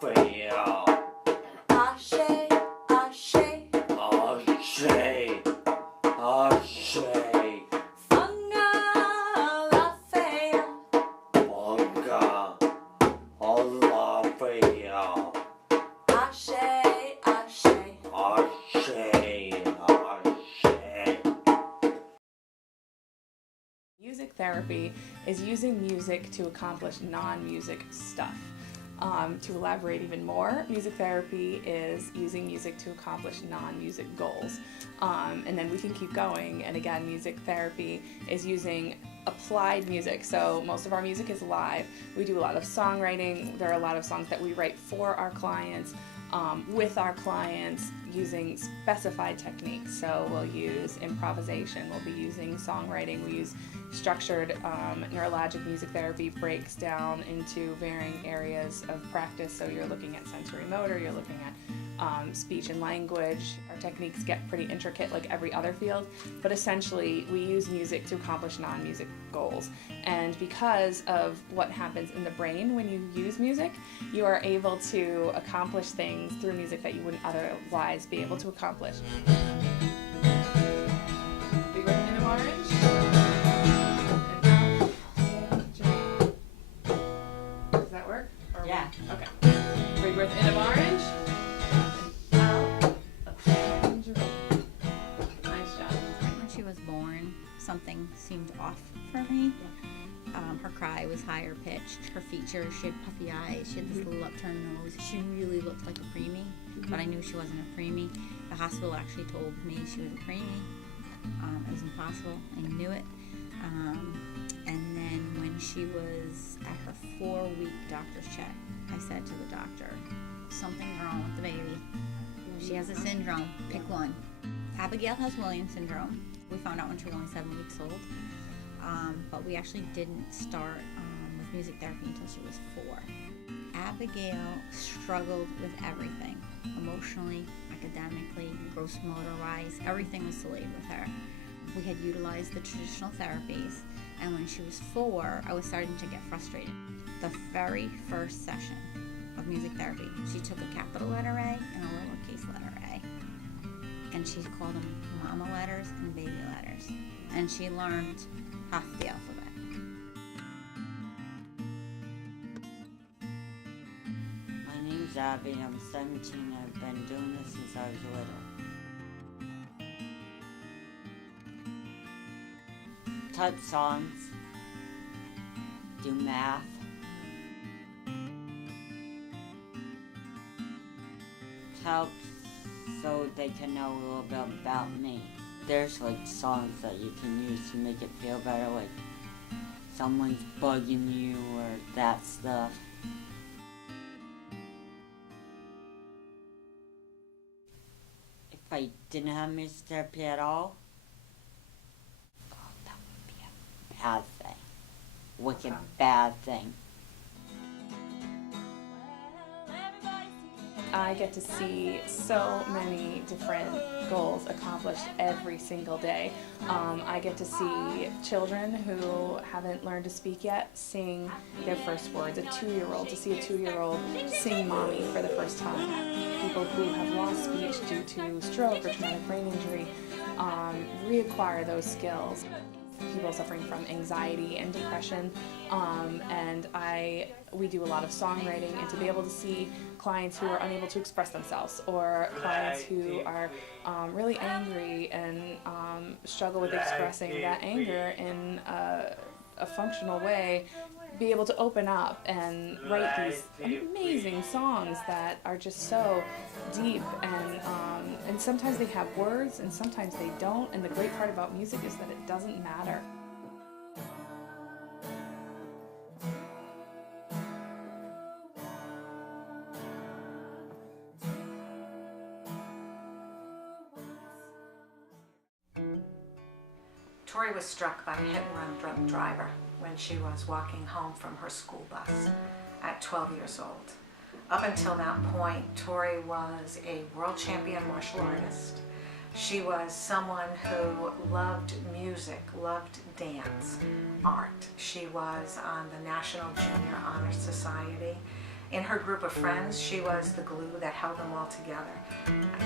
Raphael. Ashe, Ashe, Ashe, Ashe, Funga, Raphael, Funga, Raphael, Ashe, Ashe. Ashe, Ashe. Music therapy is using music to accomplish non-music stuff. To elaborate even more, music therapy is using music to accomplish non-music goals. And then we can keep going, and again, music therapy is using applied music. So most of our music is live. We do a lot of songwriting. There are a lot of songs that we write for our clients, with our clients, using specified techniques. So we'll use improvisation, we'll be using songwriting, we use structured neurologic music therapy breaks down into varying areas of practice. So you're looking at sensory motor, you're looking at speech and language. Our techniques get pretty intricate like every other field, but essentially we use music to accomplish non-music goals. And because of what happens in the brain when you use music, you are able to accomplish things through music that you wouldn't otherwise be able to accomplish. Big red and orange. Does that work? Or Yeah. Okay. Big breath in of orange. And out of tangerine. Nice job. When she was born, something seemed off for me. Her cry was higher pitched. Her features, she had puffy eyes. She had this little upturned nose. She really looked like a preemie, but I knew she wasn't a preemie. The hospital actually told me she was a preemie. It was impossible. I knew it. And then when she was at her 4-week doctor's check, I said to the doctor, something's wrong with the baby. She has a syndrome. Pick one. Abigail has Williams syndrome. We found out when she was only 7 weeks old. But we actually didn't start with music therapy until she was 4. Abigail struggled with everything, emotionally, academically, gross motor-wise. Everything was delayed with her. We had utilized the traditional therapies, and when she was 4, I was starting to get frustrated. The very first session of music therapy, she took a capital letter A and a lowercase letter A, and she called them mama letters and baby letters, and she learned half the alphabet. My name's Abby. I'm 17. I've been doing this since I was little. Type songs, do math, helps so they can know a little bit about me. There's like songs that you can use to make it feel better, like someone's bugging you or that stuff. If I didn't have music therapy at all, that would be a bad thing. Wicked bad thing. I get to see so many different goals accomplished every single day. I get to see children who haven't learned to speak yet sing their first words. A 2-year-old, to see a 2-year-old sing mommy for the first time. People who have lost speech due to stroke or traumatic brain injury reacquire those skills. People suffering from anxiety and depression, and we do a lot of songwriting, and to be able to see clients who are unable to express themselves, or clients who are really angry and struggle with expressing that anger in a functional way, be able to open up and write these amazing songs that are just so deep, and sometimes they have words and sometimes they don't, and the great part about music is that it doesn't matter. Tori was struck by a hit-and-run drunk driver when she was walking home from her school bus at 12 years old. Up until that point, Tori was a world champion martial artist. She was someone who loved music, loved dance, art. She was on the National Junior Honor Society, In her group of friends, she was the glue that held them all together.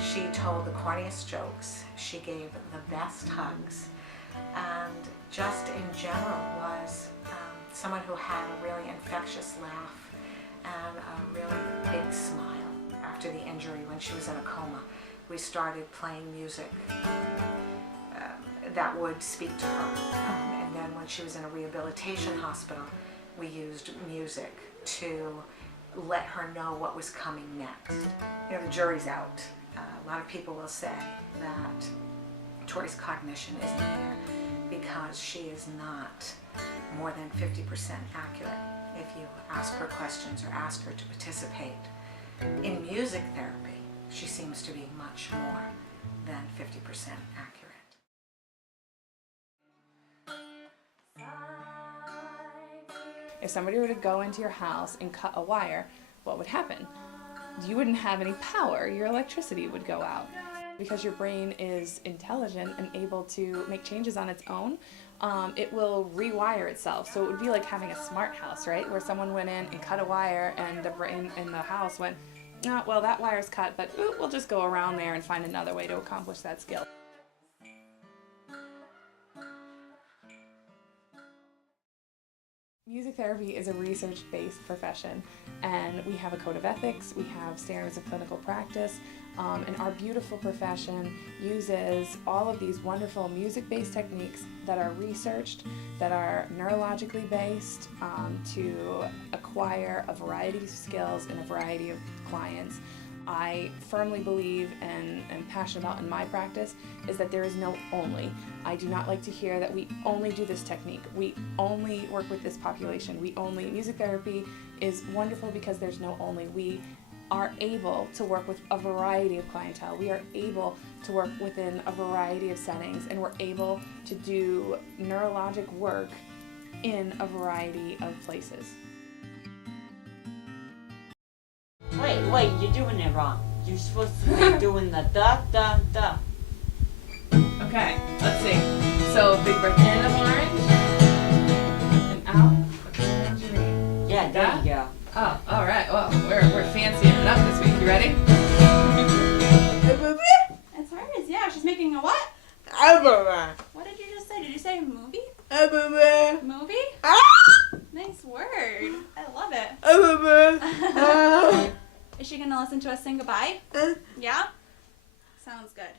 She told the corniest jokes. She gave the best hugs. And just in general was someone who had a really infectious laugh and a really big smile. After the injury, when she was in a coma, we started playing music that would speak to her. And then when she was in a rehabilitation hospital, we used music to let her know what was coming next. You know, the jury's out. A lot of people will say that Tori's cognition isn't there because she is not more than 50% accurate if you ask her questions or ask her to participate. In music therapy, she seems to be much more than 50% accurate. If somebody were to go into your house and cut a wire, what would happen? You wouldn't have any power. Your electricity would go out. Because your brain is intelligent and able to make changes on its own, it will rewire itself. So it would be like having a smart house, right? Where someone went in and cut a wire and the brain in the house went, oh, well, that wire's cut, but ooh, we'll just go around there and find another way to accomplish that skill. Music therapy is a research-based profession, and we have a code of ethics, we have standards of clinical practice, and our beautiful profession uses all of these wonderful music-based techniques that are researched, that are neurologically based, to acquire a variety of skills in a variety of clients. I firmly believe and am passionate about in my practice is that there is no only. I do not like to hear that we only do this technique. We only work with this population. Music therapy is wonderful because there's no only. We are able to work with a variety of clientele. We are able to work within a variety of settings, and we're able to do neurologic work in a variety of places. Wait, you're doing it wrong. You're supposed to be doing the da. Okay, let's see. So big breath in of orange and out of tangerine. Yeah, there you go. Oh, all right. Well, we're fancying it up this week. You ready? It's hers, yeah. She's making a what? What did you just say? Did you say movie? Movie? Nice word. I love it. Is she gonna listen to us sing goodbye? Yeah? Sounds good.